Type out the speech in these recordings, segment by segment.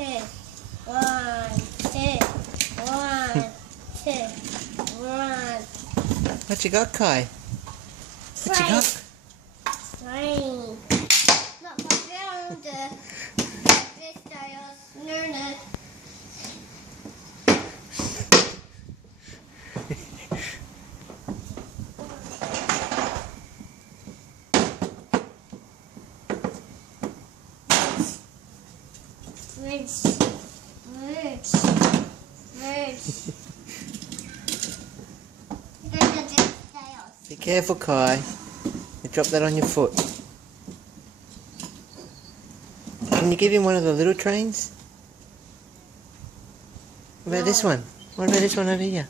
two. 1, 2. 1, 2. 1. What you got, Kai? What you got? Train. Look, I found this nerd. Birds. Be careful, Kai. You drop that on your foot. Can you give him one of the little trains? What about this one? What about this one over here?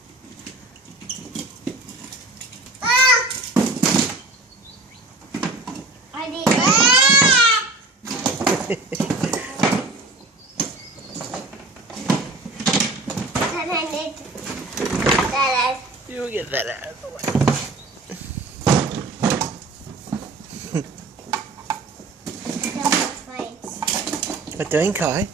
I need You'll get that out of the way. What doing, Kai?